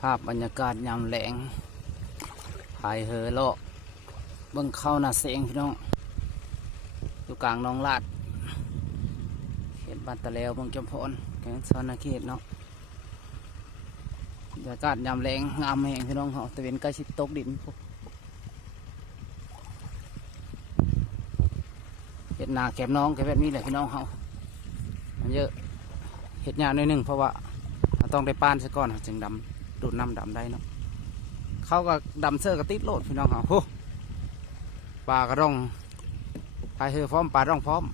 ภาพบรรยากาศยามแหลงพายเหอเลาะเบิ่งเข้าหน้าเสียงพี่น้องอยู่กลางหนองลาดเขตบ้านตะแล้วเมืองจำพรแขวงสวรรณเขตเนาะบรรยากาศยามแหลงงามแห่งพี่น้องเขาตะเวนใกล้ชิดตกดินเห็ดนาแกมน้องแกแบบนี้แหละพี่น้องเขามันเยอะเห็ดยาวหน่อยหนึ่งเพราะว่าต้องได้ป้านซะก่อนจึงดำดูดน้ำดำได้เนาะเขาก็ดำเสื้อกระติดโลดพี่น้องเขาโหปลากระร่องพายเรือพร้อมปลาร่องพร้อม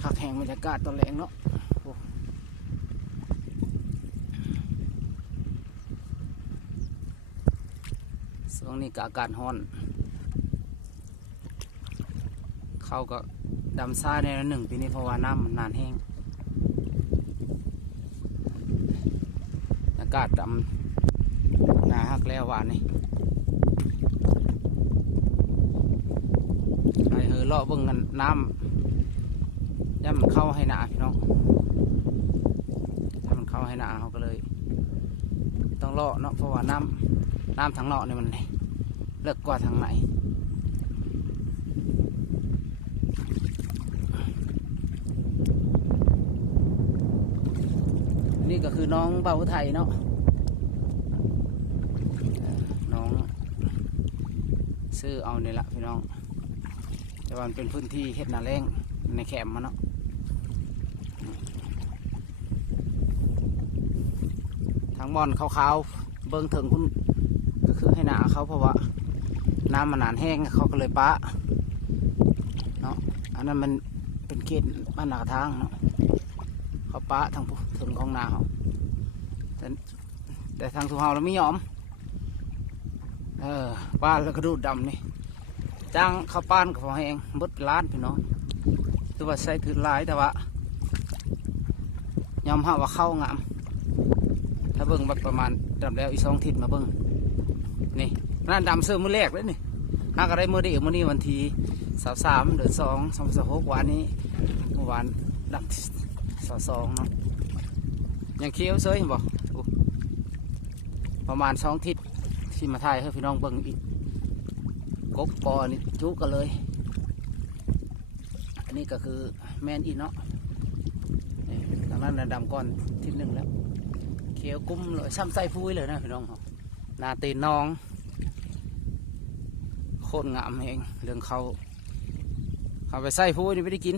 ขักแห่งบรรยากาศตอนแรงเนาะช่วงนี้ก็อากาศร้อนเขาก็ดำซ่าในหนึ่งปีนี้เพราะว่าน้ำมันนานแห้งอากาศดำหนาฮักแล้วหวานนี่ไอเฮอเลาะเบิ่งกันน้ำย่ำมันเข้าให้หนาพี่น้องถ้ามันเข้าให้หนาเขาก็เลยต้องเลาะเนาะเพราะว่าน้ำทางเลาะนี่มันเลิกกว่าทางไหนนี่ก็คือน้องเบาไทยเนาะน้องซื้อเอาเนี่ยละพี่น้องแต่ว่ามันเป็นพื้นที่เฮ็ดนาแรงในแคมป์มาเนาะทางบอนขาวๆเบิ้งถึงคุณก็คือให้หนาเขาเพราะว่าน้ำมันนานแห้งเขาก็เลยปะเนาะอันนั้นมันเป็นเขตบ้านหนากระทางเนาะเขาปะทางถึงของนาเขาแต่ทางสุเหร่าเราไม่ยอมป้านแล้วก็ดูดดำนี่จ้างข้าวป้านกับพอแห้งบดล้านพี่น้องคือว่าใส่ถือลายแต่ว่ายอมหาว่าเข้างามถ้าเบิ่งแบบประมาณดำแล้วอีก2 ทิศมาเบิ่งนี่นั่นดำเสื้อมือแรกเลยนี่น่าก็ได้มือเดียวมือนี้วันที่23 เดือน 2 2026วันนี้เมื่อวานดำ22เนาะยังเคี้ยวเซยบ่ประมาณ2 ทิศที่มาถ่ายให้พี่น้องเบิ่งอีกกบปอนี่จุกันเลยอันนี้ก็คือแมนอีเนาะทางนั้นดำก้อนทิศ 1แล้วเขียวกุ้มเลยซ้ำไส้พุ้ยเลยนะพี่น้องนาตีนน้องโคตรงามเองเรื่องเขาไปไส้พุ้ยนี่ไม่ได้กิน